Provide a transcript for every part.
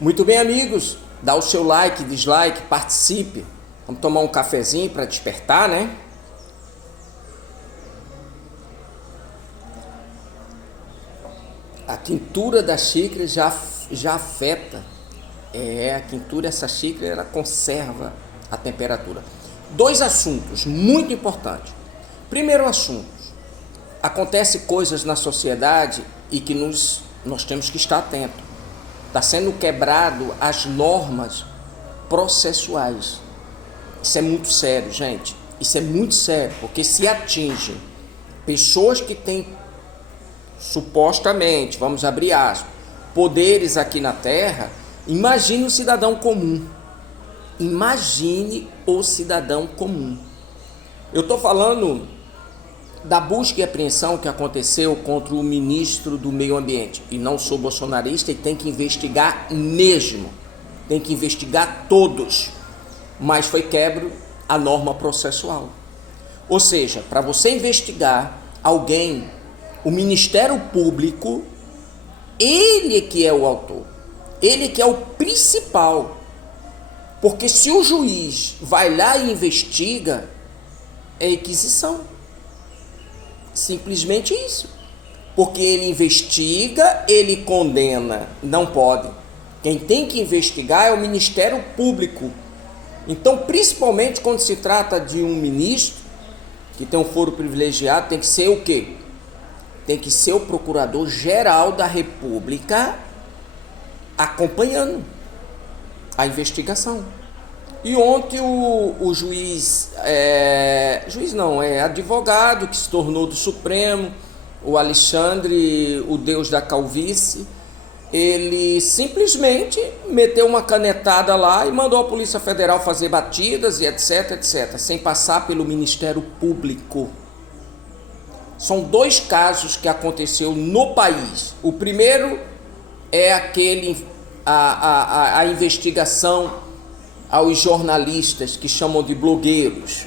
Muito bem, amigos, dá o seu like, dislike, participe. Vamos tomar um cafezinho para despertar, né? A quintura da xícara já afeta. A quintura, essa xícara, ela conserva a temperatura. Dois assuntos muito importantes. Primeiro assunto, acontece coisas na sociedade e que nós temos que estar atentos. Está sendo quebrado as normas processuais. Isso é muito sério, gente. Isso é muito sério, porque se atinge pessoas que têm, supostamente, vamos abrir aspas, poderes aqui na Terra. Imagine o cidadão comum. Imagine o cidadão comum. Eu estou falando da busca e apreensão que aconteceu contra o ministro do Meio Ambiente. E não sou bolsonarista e tem que investigar mesmo. Tem que investigar todos. Mas foi quebro a norma processual. Ou seja, para você investigar alguém, o Ministério Público, ele que é o autor. Ele que é o principal. Porque se o juiz vai lá e investiga, é inquisição. Simplesmente isso. Porque ele investiga, ele condena. Não pode. Quem tem que investigar é o Ministério Público. Então, principalmente quando se trata de um ministro que tem um foro privilegiado, tem que ser o quê? Tem que ser o Procurador-Geral da República acompanhando a investigação. E ontem o juiz, advogado que se tornou do Supremo, o Alexandre, o Deus da calvície, ele simplesmente meteu uma canetada lá e mandou a Polícia Federal fazer batidas e etc, sem passar pelo Ministério Público. São dois casos que aconteceu no país. O primeiro é a investigação aos jornalistas que chamam de blogueiros,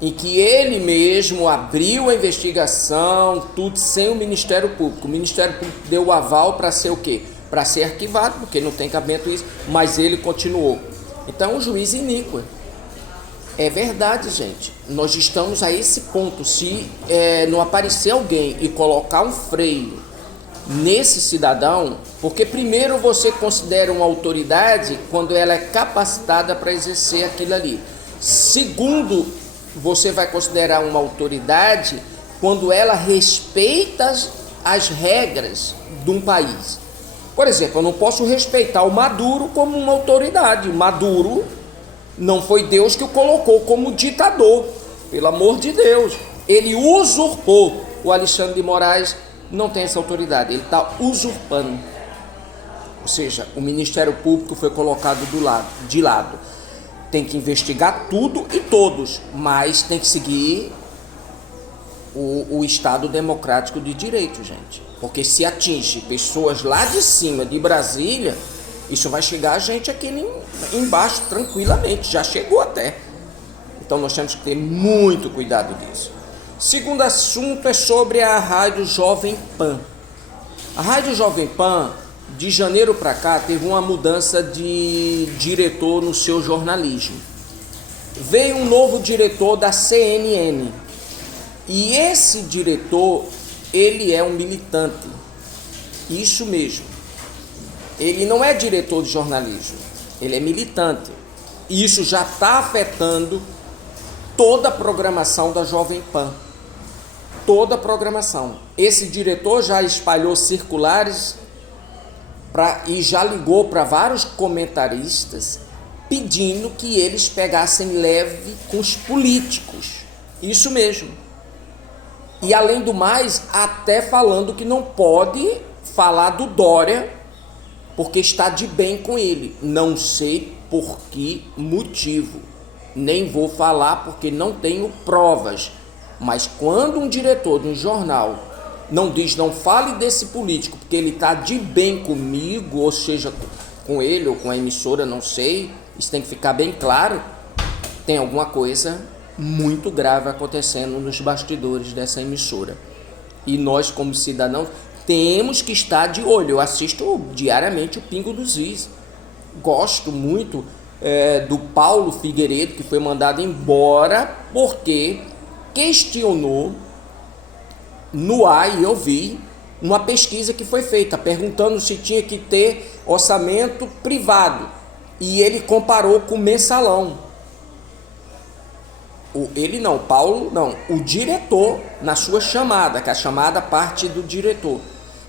em que ele mesmo abriu a investigação, tudo sem o Ministério Público. O Ministério Público deu o aval para ser o quê? Para ser arquivado, porque não tem cabimento isso, mas ele continuou. Então, o juiz iníquo. É verdade, gente. Nós estamos a esse ponto. Se não aparecer alguém e colocar um freio nesse cidadão, porque primeiro você considera uma autoridade quando ela é capacitada para exercer aquilo ali. Segundo, você vai considerar uma autoridade quando ela respeita as regras de um país. Por exemplo, eu não posso respeitar o Maduro como uma autoridade. O Maduro não foi Deus que o colocou como ditador, pelo amor de Deus. Ele usurpou. O Alexandre de Moraes não tem essa autoridade, ele está usurpando. Ou seja, o Ministério Público foi colocado de lado. Tem que investigar tudo e todos, mas tem que seguir o Estado democrático de direito, gente. Porque se atinge pessoas lá de cima, de Brasília, isso vai chegar a gente aqui embaixo tranquilamente, já chegou até. Então nós temos que ter muito cuidado disso. Segundo assunto é sobre a Rádio Jovem Pan. A Rádio Jovem Pan, de janeiro para cá, teve uma mudança de diretor no seu jornalismo. Veio um novo diretor da CNN. E esse diretor, ele é um militante. Isso mesmo. Ele não é diretor de jornalismo, ele é militante. E isso já está afetando toda a programação da Jovem Pan. Toda a programação. Esse diretor já espalhou circulares e já ligou para vários comentaristas pedindo que eles pegassem leve com os políticos. Isso mesmo. E além do mais, até falando que não pode falar do Dória porque está de bem com ele. Não sei por que motivo. Nem vou falar porque não tenho provas. Mas quando um diretor de um jornal não diz, não fale desse político porque ele está de bem comigo, ou seja, com ele ou com a emissora, não sei, isso tem que ficar bem claro, tem alguma coisa muito grave acontecendo nos bastidores dessa emissora. E nós, como cidadãos, temos que estar de olho. Eu assisto diariamente o Pingo dos Is. Gosto muito do Paulo Figueiredo, que foi mandado embora porque questionou no ar, e eu vi uma pesquisa que foi feita perguntando se tinha que ter orçamento privado, e ele comparou com o mensalão. O diretor, na sua chamada, que a chamada parte do diretor.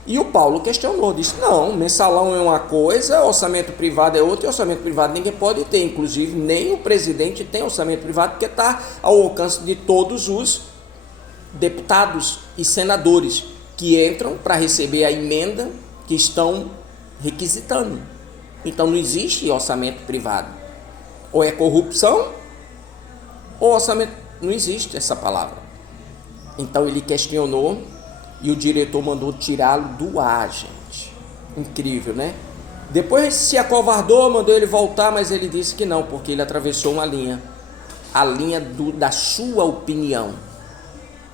E o Paulo questionou, disse: não, mensalão é uma coisa, orçamento privado é outra, e orçamento privado ninguém pode ter, inclusive nem o presidente tem orçamento privado, porque está ao alcance de todos os deputados e senadores que entram para receber a emenda que estão requisitando. Então não existe orçamento privado. Ou é corrupção, ou orçamento. Não existe essa palavra. Então ele questionou e o diretor mandou tirá-lo do ar, gente. Incrível, né? Depois se acovardou, mandou ele voltar, mas ele disse que não, porque ele atravessou uma linha. A linha da sua opinião,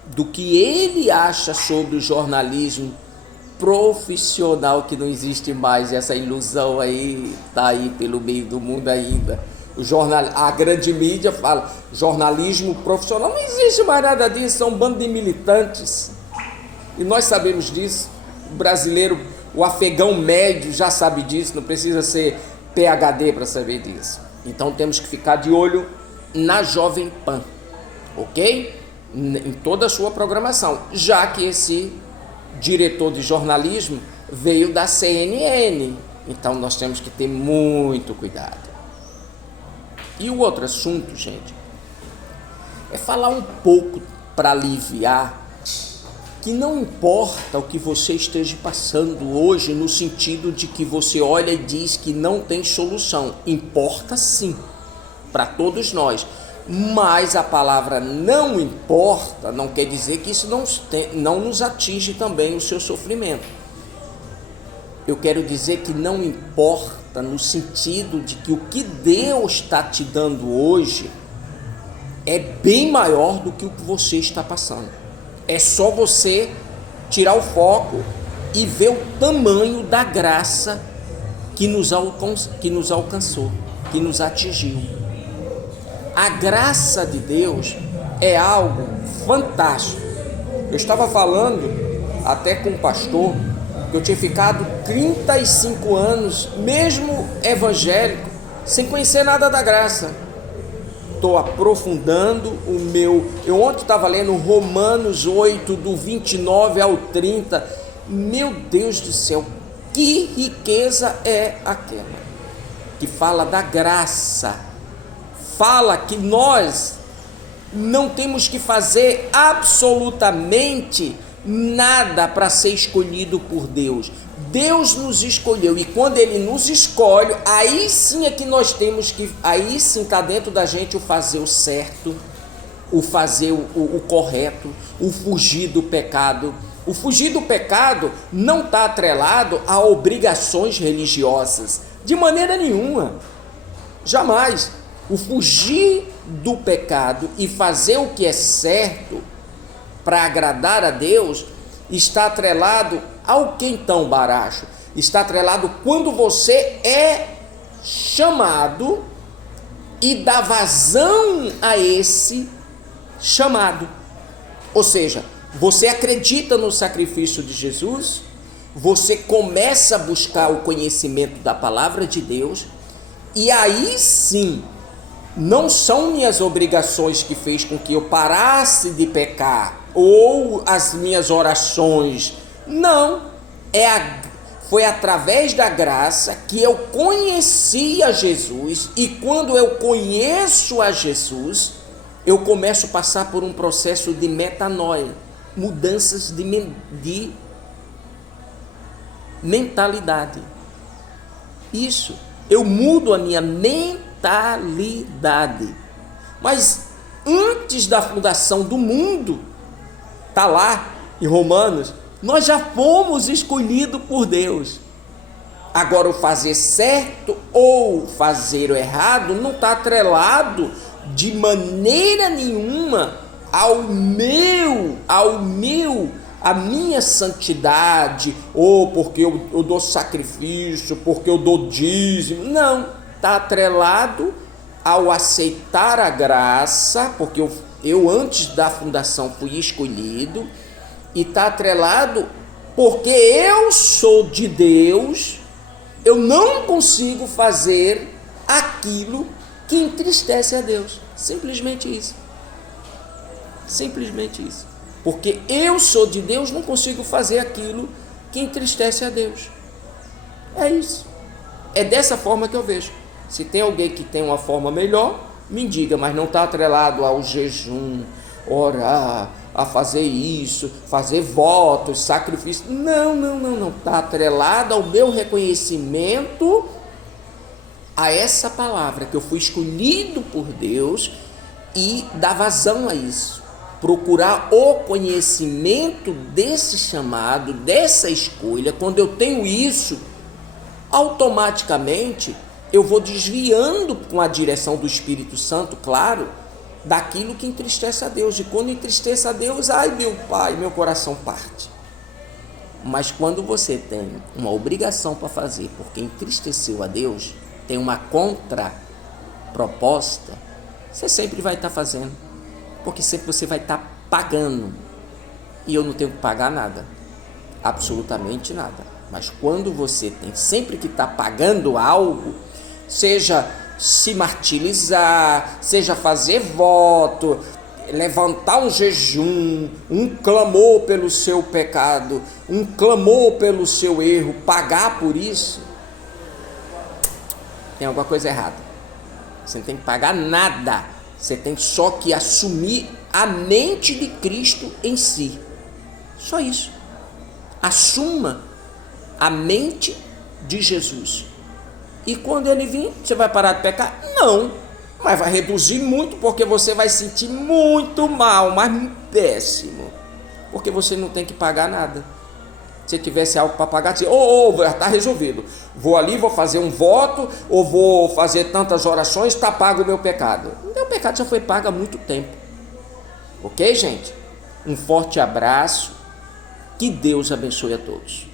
do que ele acha sobre o jornalismo profissional, que não existe mais. Essa ilusão aí está aí pelo meio do mundo ainda. A grande mídia fala jornalismo profissional, não existe mais nada disso, são um bando de militantes, e nós sabemos disso. O brasileiro, o afegão médio já sabe disso, não precisa ser PhD para saber disso. Então temos que ficar de olho na Jovem Pan, ok? Em toda a sua programação, já que esse diretor de jornalismo veio da CNN, então nós temos que ter muito cuidado. E o outro assunto, gente, é falar um pouco para aliviar que não importa o que você esteja passando hoje, no sentido de que você olha e diz que não tem solução. Importa sim, para todos nós. Mas a palavra não importa não quer dizer que isso não nos atinge também o seu sofrimento. Eu quero dizer que não importa no sentido de que o que Deus está te dando hoje é bem maior do que o que você está passando. É só você tirar o foco e ver o tamanho da graça que nos alcançou, que nos atingiu. A graça de Deus é algo fantástico. Eu estava falando até com um pastor que eu tinha ficado 35 anos, mesmo evangélico, sem conhecer nada da graça. Estou aprofundando o meu... Eu ontem estava lendo Romanos 8, do 29 ao 30. Meu Deus do céu, que riqueza é aquela que fala da graça. Fala que nós não temos que fazer absolutamente nada para ser escolhido por Deus. Deus nos escolheu, e quando Ele nos escolhe, aí sim é que nós temos que, aí sim está dentro da gente o fazer o certo, o fazer o correto, o fugir do pecado. O fugir do pecado não está atrelado a obrigações religiosas, de maneira nenhuma, jamais. O fugir do pecado e fazer o que é certo para agradar a Deus está atrelado ao que então, Baracho? Está atrelado quando você é chamado e dá vazão a esse chamado. Ou seja, você acredita no sacrifício de Jesus, você começa a buscar o conhecimento da palavra de Deus, e aí sim, não são minhas obrigações que fez com que eu parasse de pecar, ou as minhas orações, não, foi através da graça que eu conheci a Jesus, e quando eu conheço a Jesus, eu começo a passar por um processo de metanoia, mudanças de mentalidade. Isso, eu mudo a minha mentalidade. Mas antes da fundação do mundo, está lá em Romanos, nós já fomos escolhidos por Deus. Agora, o fazer certo ou fazer o errado não está atrelado de maneira nenhuma ao meu a minha santidade, ou porque eu dou sacrifício, porque eu dou dízimo. Não, está atrelado ao aceitar a graça, porque eu antes da fundação fui escolhido, e está atrelado porque eu sou de Deus, eu não consigo fazer aquilo que entristece a Deus. Simplesmente isso. Simplesmente isso. Porque eu sou de Deus, não consigo fazer aquilo que entristece a Deus. É isso. É dessa forma que eu vejo. Se tem alguém que tem uma forma melhor, me diga, mas não está atrelado ao jejum, orar, a fazer isso, fazer votos, sacrifício. Não. Está atrelado ao meu reconhecimento a essa palavra, que eu fui escolhido por Deus, e dar vazão a isso. Procurar o conhecimento desse chamado, dessa escolha. Quando eu tenho isso, automaticamente eu vou desviando com a direção do Espírito Santo, claro, daquilo que entristece a Deus. E quando entristece a Deus, ai meu Pai, meu coração parte. Mas quando você tem uma obrigação para fazer porque entristeceu a Deus, tem uma contraproposta, você sempre vai estar fazendo, porque sempre você vai estar pagando. E eu não tenho que pagar nada, absolutamente nada. Mas quando você tem sempre que estar pagando algo, seja se martirizar, seja fazer voto, levantar um jejum, um clamor pelo seu pecado, um clamor pelo seu erro, pagar por isso, tem alguma coisa errada. Você não tem que pagar nada, você tem só que assumir a mente de Cristo em si. Só isso. Assuma a mente de Jesus. E quando ele vir, você vai parar de pecar? Não, mas vai reduzir muito, porque você vai sentir muito mal, mas péssimo, porque você não tem que pagar nada. Se tivesse algo para pagar, dizia, está resolvido, vou ali, vou fazer um voto, ou vou fazer tantas orações, está pago o meu pecado. O meu pecado já foi pago há muito tempo. Ok, gente? Um forte abraço, que Deus abençoe a todos.